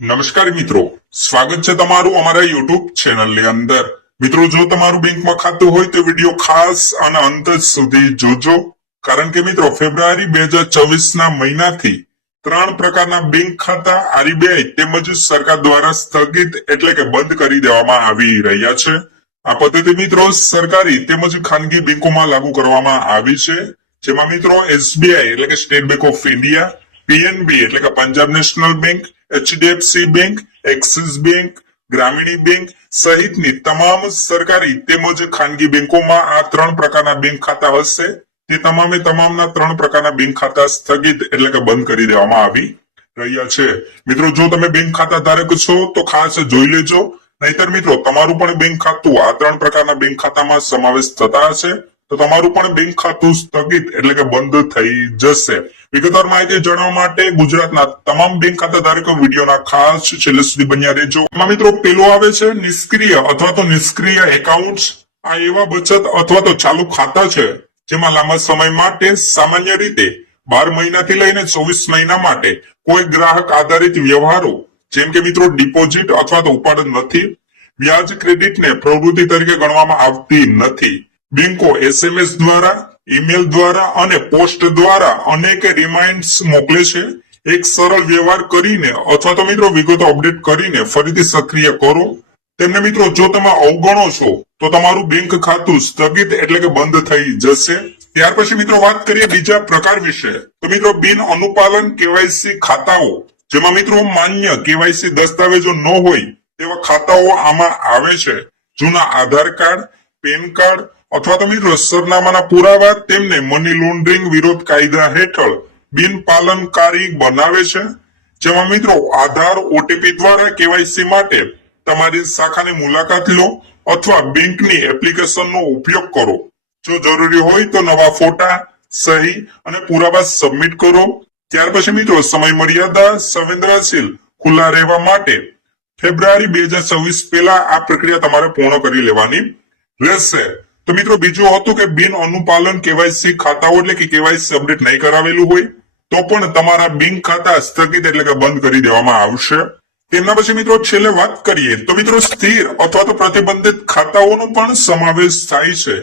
નમસ્કાર મિત્રો, સ્વાગત છે તમારું અમારા યુટ્યુબ ચેનલની અંદર। મિત્રો, જો તમારું બેંકમાં ખાતું હોય તો વિડીયો ખાસ અને અંત સુધી જોજો, કારણ કે મિત્રો ફેબ્રુઆરી 2024 ના મહિનાથી 3 પ્રકારના બેંક ખાતા આરબીઆઈ તેમજ સરકાર દ્વારા સ્થગિત એટલે કે બંધ કરી દેવામાં આવી રહ્યા છે। આ પદ્ધતિ મિત્રો સરકારી તેમજ ખાનગી બેંકોમાં લાગુ કરવામાં આવી છે, જેમાં મિત્રો એસબીઆઈ એટલે કે state bank of India, PNB એટલે કે Punjab national bank, HDFC bank, axis bank, ગ્રામીણ બેંક સહિતની તમામ સરકારી તેમજ ખાનગી બેંકોમાં આ 3 પ્રકારના બેંક ખાતા હશે। તે તમામે તમામના 3 પ્રકારના બેંક ખાતા સ્થગિત એટલે કે બંધ કરી દેવામાં આવી રહ્યા છે। મિત્રો, જો તમે બેંક ખાતા ધારક છો તો ખાસ જોઈ લેજો, નહીતર મિત્રો તમારું પણ બેંક ખાતું આ 3 પ્રકારના બેંક ખાતામાં સમાવેશ થતા હશે તો તમારું પણ બેંક ખાતું સ્થગિત એટલે કે બંધ થઈ જશે। વિગતવાર માહિતી જાણવા માટે ગુજરાતના તમામ બેંક ખાતા ધારકો વિડીયોના ખાસ છેલ્લે સુધી બન્યા રહેજો। એમાં મિત્રો પેલો આવે છે નિષ્ક્રિય અથવા તો નિષ્ક્રિય એકાઉન્ટ્સ। આ એવા બચત અથવા તો ચાલુ ખાતા છે જેમાં લાંબા સમય માટે સામાન્ય રીતે 12 મહિનાથી લઈને 24 મહિના માટે કોઈ ગ્રાહક આધારિત વ્યવહારો જેમ કે મિત્રો ડિપોઝિટ અથવા તો ઉપાડ નથી। વ્યાજ ક્રેડિટને પ્રવૃત્તિ તરીકે ગણવામાં આવતી નથી। બેંકો એસએમએસ દ્વારા, ઈમેલ દ્વારા અને પોસ્ટ દ્વારા અનેક રિમાઇન્ડર્સ મોકલે છે। એક સરળ વ્યવહાર કરીને અથવા તો મિત્રો વિગતો અપડેટ કરીને ફરીથી સક્રિય કરો તેમને। મિત્રો, જો તમે અવગણો છો તો તમારું બેંક ખાતું સ્થગિત એટલે કે બંધ થઈ જશે। ત્યાર પછી મિત્રો વાત કરીએ બીજા પ્રકાર વિશે તો મિત્રો બિન અનુપાલન કેવાયસી ખાતાઓ, જેમાં મિત્રો માન્ય કેવાયસી દસ્તાવેજો ન હોય તેવા ખાતાઓ આમાં આવે છે। જૂના આધાર કાર્ડ, પેન કાર્ડ અથવા તો મિત્રો સરનામાના પુરાવા તેમને મની લોન્ડરિંગ વિરોધ કાયદા હેઠળ બિન પાલનકારી બનાવે છે। જેમાં મિત્રો આધાર ઓટીપી દ્વારા કેવાયસી માટે તમારી શાખાની મુલાકાત લો અથવા બેંકની એપ્લિકેશનનો ઉપયોગ કરો। જો જરૂરી હોય તો નવા ફોટા, સહી અને પુરાવા સબમિટ કરો। ત્યાર પછી મિત્રો સમય મર્યાદા સંવેદનશીલ ખુલ્લા રહેવા માટે ફેબ્રુઆરી 2024 પહેલા આ પ્રક્રિયા તમારે પૂર્ણ કરી લેવાની રહેશે। તો મિત્રો બીજું હતું કે બિન અનુપાલન કેવાયસી ખાતાઓ એટલે કે કેવાયસી અપડેટ નહીં કરાવેલું હોય તો પણ તમારા બેંક ખાતા સ્થગિત એટલે કે બંધ કરી દેવામાં આવશે। તેમના પછી મિત્રો છેલ્લે વાત કરીએ તો મિત્રો સ્થિર અથવા તો પ્રતિબંધિત ખાતાઓનો પણ સમાવેશ થાય છે,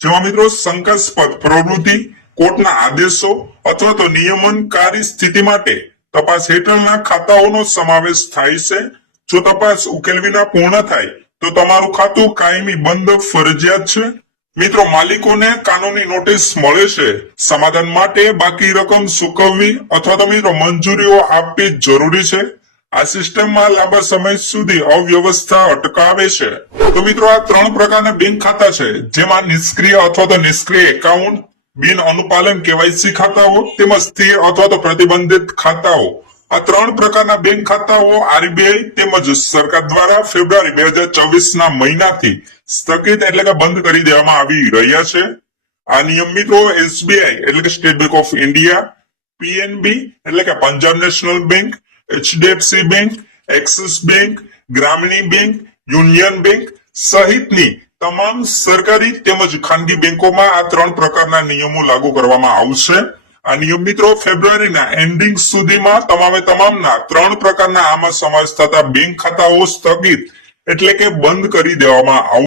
જેમાં મિત્રો શંકાસ્પદ પ્રવૃત્તિ, કોર્ટના આદેશો અથવા તો નિયમનકારી સ્થિતિ માટે તપાસ હેઠળના ખાતાઓનો સમાવેશ થાય છે। જો તપાસ ઉકેલ વિના પૂર્ણ થાય તો તમારું ખાતું કાયમી બંધ ફરજિયાત છે। મિત્રો, માલિકોને કાનૂની નોટિસ મળે છે, સમાધાન માટે બાકી રકમ ચૂકવવી અથવા તો મિત્રો મંજૂરીઓ આપવી જરૂરી છે। આ સિસ્ટમમાં લાંબા સમય સુધી અવ્યવસ્થા અટકાવે છે। તો મિત્રો આ 3 પ્રકારના બેંક ખાતા છે, જેમાં નિષ્ક્રિય અથવા તો નિષ્ક્રિય એકાઉન્ટ, બિન અનુપાલન કેવાયસી ખાતાઓ તેમજ સ્થિર અથવા તો પ્રતિબંધિત ખાતાઓ। આ 3 પ્રકારના બેંક ખાતાઓ આરબીઆઈ તેમજ સરકાર દ્વારા ફેબ્રુઆરી 2024 ના મહિનાથી સ્થગિત એટલે કે બંધ કરી દેવામાં આવી રહ્યા છે। આ નિયમ મિત્રો એસબીઆઈ એટલે કે state bank of India, PNB એટલે કે Punjab national bank, HDFC bank, axis bank, ગ્રામીણ બેંક, યુનિયન બેંક સહિતની તમામ સરકારી તેમજ ખાનગી બેંકોમાં આ 3 પ્રકારના નિયમો લાગુ કરવામાં આવશે। આ નિયમ મિત્રો ફેબ્રુઆરીના એન્ડિંગ સુધીમાં તમામના 3 પ્રકારના આમાં સમાવેશ થતા બેંક ખાતાઓ સ્થગિત એટલે કે બંધ કરી દેવામાં આવશે।